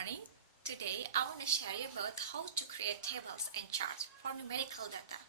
morning. Today I want to share you about how to create tables and charts for numerical data.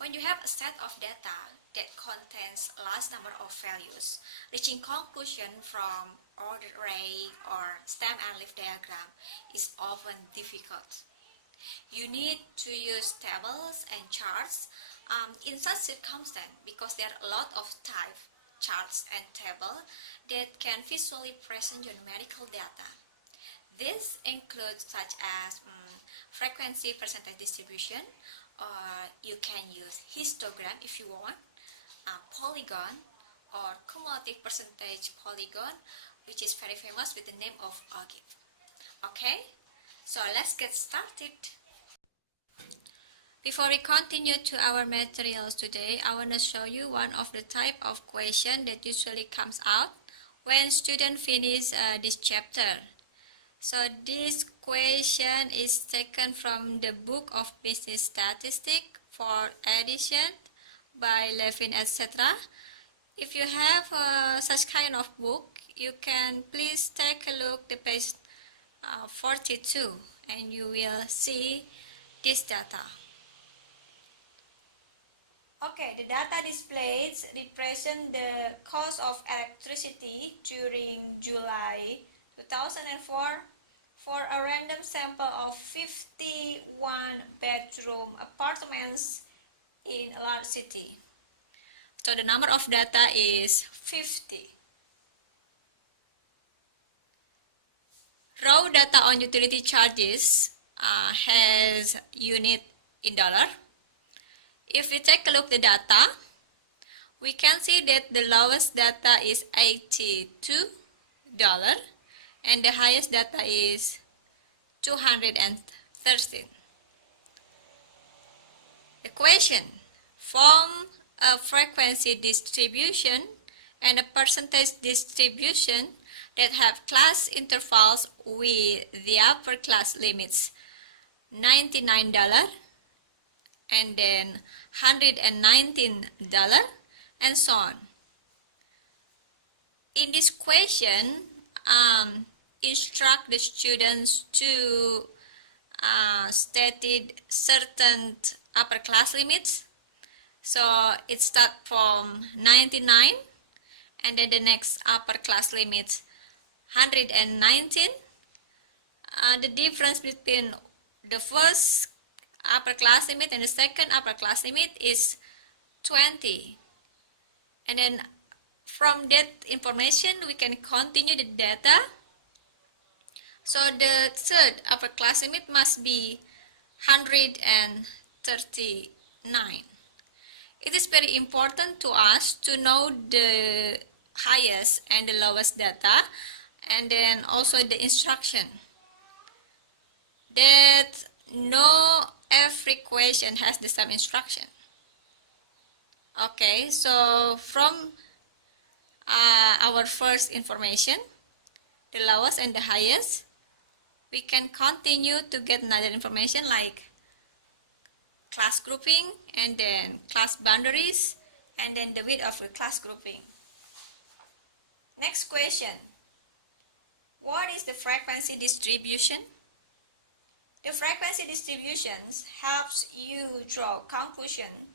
When you have a set of data that contains a large number of values, reaching conclusion from ordered array or stem and leaf diagram is often difficult. You need to use tables and charts in such circumstance because there are a lot of type charts and table that can visually present your numerical data. This includes such as frequency percentage distribution, or you can use histogram if you want, polygon, or cumulative percentage polygon, which is very famous with the name of OGIF. Okay, so let's get started. Before we continue to our materials today, I want to show you one of the type of question that usually comes out when students finish this chapter. So this question is taken from the book of business statistics for edition by Levin, etc. If you have such kind of book, you can please take a look the page 42 and you will see this data. Okay, the data displays represent the cost of electricity during July 2004 for a random sample of 51 bedroom apartments in a large city. So the number of data is 50. Raw data on utility charges has unit in dollar. If we take a look at the data, we can see that the lowest data is $82 and the highest data is 213. The question: form a frequency distribution and a percentage distribution that have class intervals with the upper class limits $99 and then $119 and so on. In this question, instruct the students to stated certain upper class limits. So it starts from 99 and then the next upper class limit 119. The difference between the first upper class limit and the second upper class limit is 20. And then from that information we can continue the data. So the third upper class limit must be 139. It is very important to us to know the highest and the lowest data and then also the instruction. That no every question has the same instruction. Okay, so from our first information, the lowest and the highest, we can continue to get another information like class grouping and then class boundaries and then the width of the class grouping. Next question: what is the frequency distribution? The frequency distributions helps you draw conclusion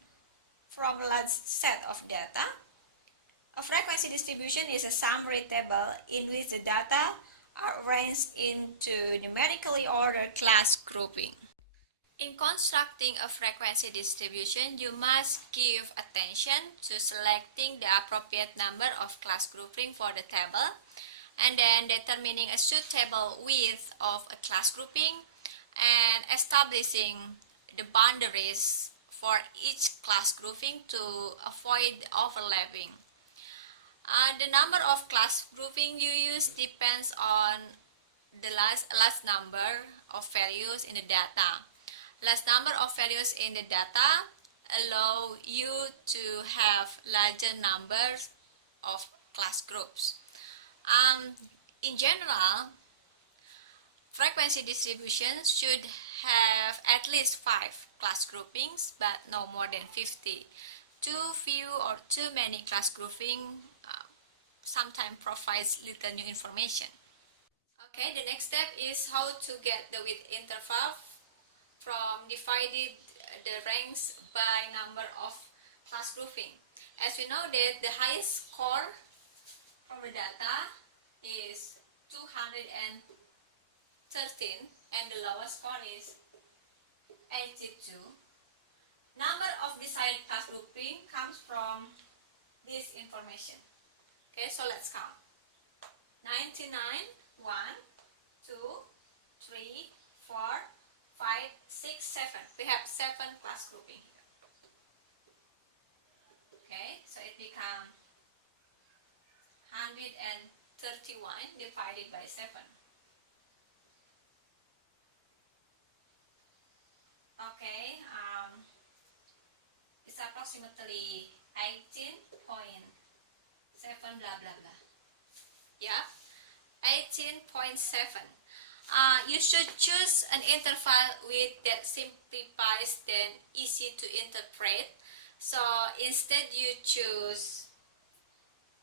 from a large set of data. A frequency distribution is a summary table in which the data are arranged into numerically ordered class grouping. In constructing a frequency distribution, you must give attention to selecting the appropriate number of class grouping for the table and then determining a suitable width of a class grouping and establishing the boundaries for each class grouping to avoid overlapping. The number of class grouping you use depends on the last number of values in the data. Last number of values in the data allow you to have larger numbers of class groups. In general, frequency distribution should have at least 5 class groupings, but no more than 50. Too few or too many class grouping sometimes provides little new information. Okay, the next step is how to get the width interval from divided the ranks by number of class grouping. As we know that the highest score from the data is 213 and the lowest score is 82. Number of desired class grouping comes from this information. Okay, so let's count. 99, 1, 2, 3, 4, 5, 6, 7. We have 7 class grouping here. Okay, so it becomes 131 divided by 7. Okay, it's approximately 18.7 blah blah blah. Yeah, 18.7. You should choose an interval width that simplifies then easy to interpret. So instead you choose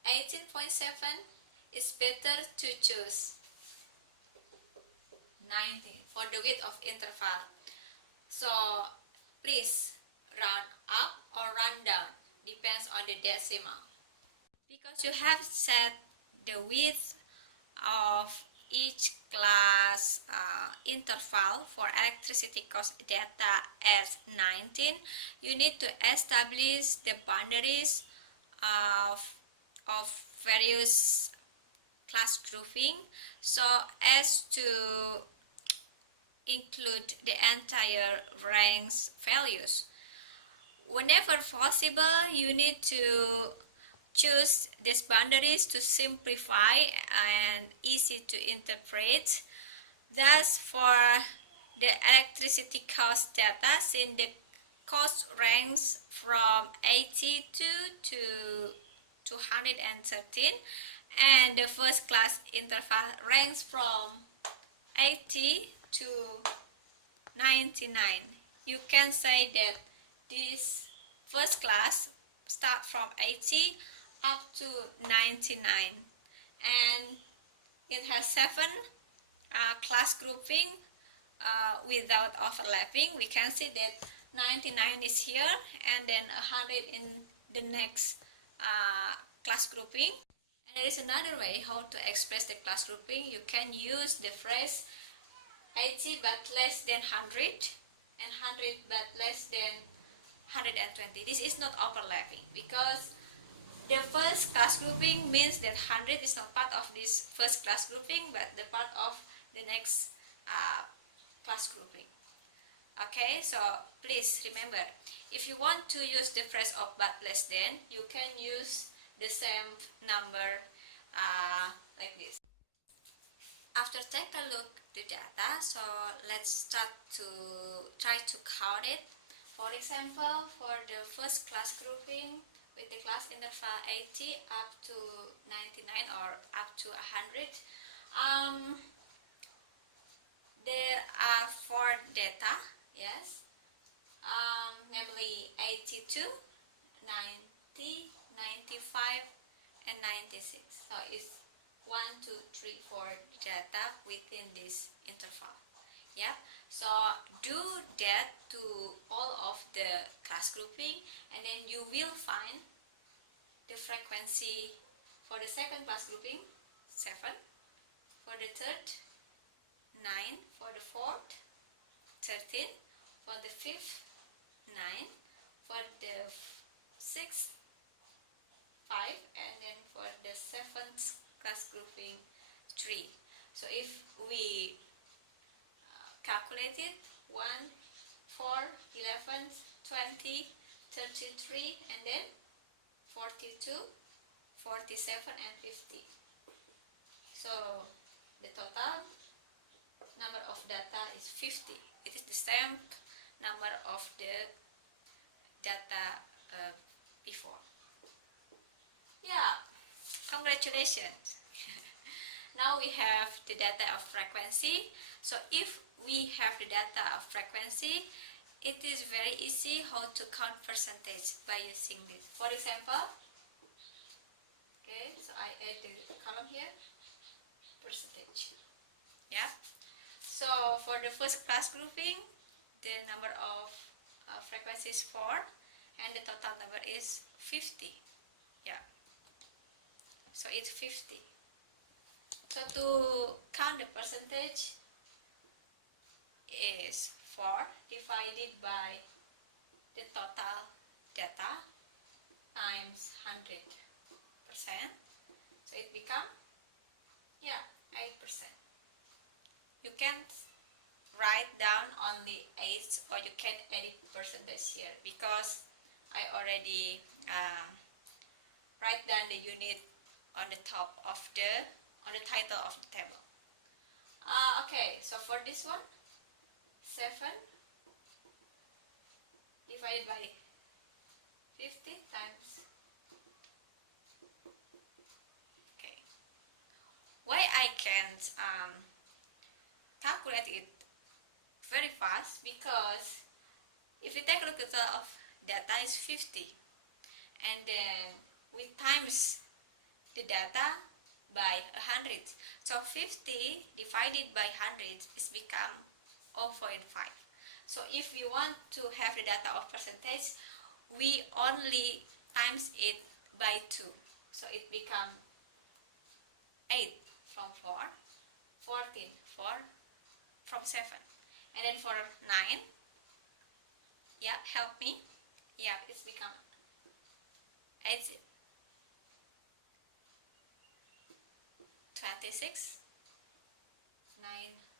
18.7. It's better to choose 19 for the width of interval. So please round up or round down, depends on the decimal. Because you have set the width of each class interval for electricity cost data as 19, you need to establish the boundaries of various class grouping so as to include the entire ranks values. Whenever possible, you need to choose these boundaries to simplify and easy to interpret. Thus, for the electricity cost data, since the cost ranks from 82 to 213 and the first class interval ranks from 80 to 99. You can say that this first class start from 80 up to 99 and it has 7 class grouping without overlapping. We can see that 99 is here and then 100 in the next class grouping. And there is another way how to express the class grouping. You can use the phrase 80 but less than 100 and 100 but less than 120. This is not overlapping because the first class grouping means that 100 is not part of this first class grouping but the part of the next class grouping. Okay, so please remember, if you want to use the phrase of but less than, you can use the same number like this. After take a look at the data, so let's start to try to count it. For example, for the first class grouping with the class interval 80 up to 99 or up to 100, there are 4 data, yes, namely 82, 90, 95, and 96. So it's 1, 2, 3, 4 data within this interval. Yeah, so do that to all of the class grouping and then you will find the frequency for the second class grouping 7, for the third 9, for the fourth 13, for the fifth 9, for the sixth 5, and then for the seventh class grouping 3. So if we calculate it, 1, 4, 11, 20, 33, and then 42, 47, and 50. So the total number of data is 50. It is the same number of the data before. Yeah, congratulations. Now we have the data of frequency. So if we have the data of frequency, it is very easy how to count percentage by using this. For example, okay, so I add the column here, percentage. Yeah. So for the first class grouping, the number of frequencies is 4 and the total number is 50. Yeah. So it's 50. So to count the percentage is 4 divided by the total data times 100%. So it become, yeah, 8%. You can write down only 8 or you can edit percentage here because I already write down the unit on the top of on the title of the table. Okay, so for this one, 7 divided by 50 times. Okay, why I can't calculate it very fast? Because if you take a look at the of data is 50 and then we times the data by 100. So 50 divided by 100 is become 0.5. So if we want to have the data of percentage, we only times it by 2. So it become 8 from 4, 14 from 7. And then for 9, yeah, help me. Yeah, it's become 8, 26. 9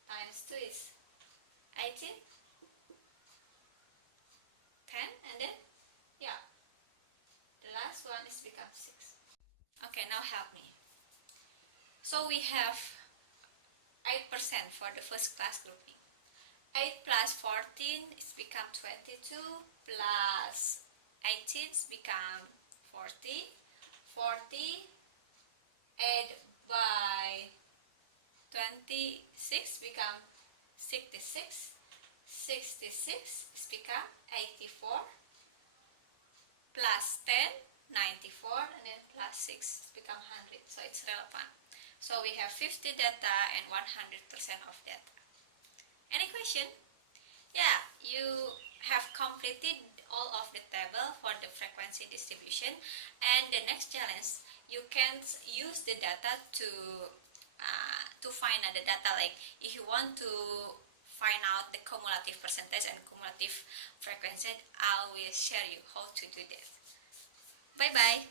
times 2 is 18. 10 and then, yeah, the last one is become 6. Okay, now help me. So we have 8% for the first class grouping. 8 plus 14 is become 22 plus 18 is become 40. 40 add by 26 become 66. 66 is become 84 plus 10, 94, and then plus 6 become 100. So it's relevant. So we have 50 data and 100% of data. Any question? Yeah, you have completed all of the table for the frequency distribution, and the next challenge, you can use the data to find out the data. Like if you want to find out the cumulative percentage and cumulative frequency, I will share you how to do that. Bye bye.